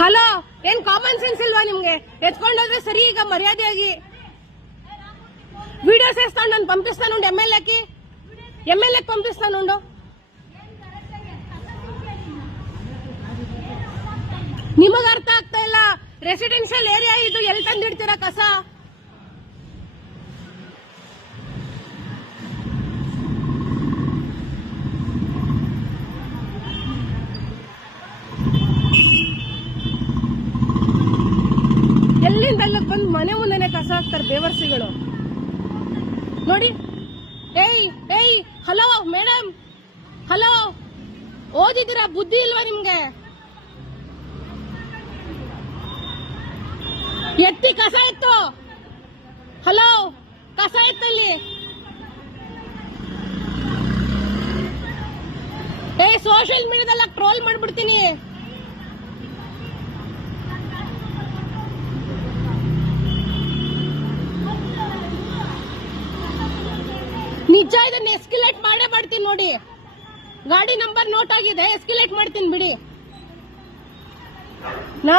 Hello ಏನ್ common sense ಇಲ್ವಾ ನಿಮ್ಗೆ ಎತ್ಕೊಂಡೋದ್ರೆ ಸರಿ ಈಗ ಮರ್ಯಾದೆಯಾಗಿ ವಿಡಿಯೋಸ್ వేస్తాను నన్ను పంపిస్తానుండు ఎమ్మెల్యేకి ఎమ్మెల్యేకి పంపిస్తానుండు ನಿಮಗ ಅರ್ಥ ಆಗ್ತಾ ಇಲ್ಲ ರೆಸಿಡೆನ್ಷಿಯಲ್ ಏರಿಯಾ ಇದು ಎಲ್ಲಿ ತಂದಿಡ್ತೀರಾ ಕಸ ಎಲ್ಲಿಂದ ಅಲ್ಲಿಗೆ ಬಂದು ಮನೆ ಮುಂದೆನೆ ಕಸ ಹಾಕ್ತಾರೆ ಬೇವರ್ಸಿಗಳು ನೋಡಿ. ಏಯ್ ಏಯ್, ಹಲೋ, ಮೇಡಮ್. ಹಲೋ. ಓದಿದಿರ ಬುದ್ಧಿ ಇಲ್ವಾ ನಿಮ್ಗೆ? ಎತ್ತಿ ಕಸ ಇತ್ತು ಹಲೋ, ಕಸ ಇತ್ತಲ್ಲಿ ಏ ಸೋಷಿಯಲ್ ಮೀಡಿಯಾದಲ್ಲ ಟ್ರೋಲ್ ಮಾಡ್ಬಿಡ್ತೀನಿ. ನಿಜ ಇದನ್ನ ಎಸ್ಕಿಲೇಟ್ ಮಾಡೇ ಮಾಡ್ತೀನಿ ನೋಡಿ. ಗಾಡಿ ನಂಬರ್ ನೋಟ್ ಆಗಿದೆ ಎಸ್ಕಿಲೇಟ್ ಮಾಡ್ತೀನಿ ಬಿಡಿ. ನಾ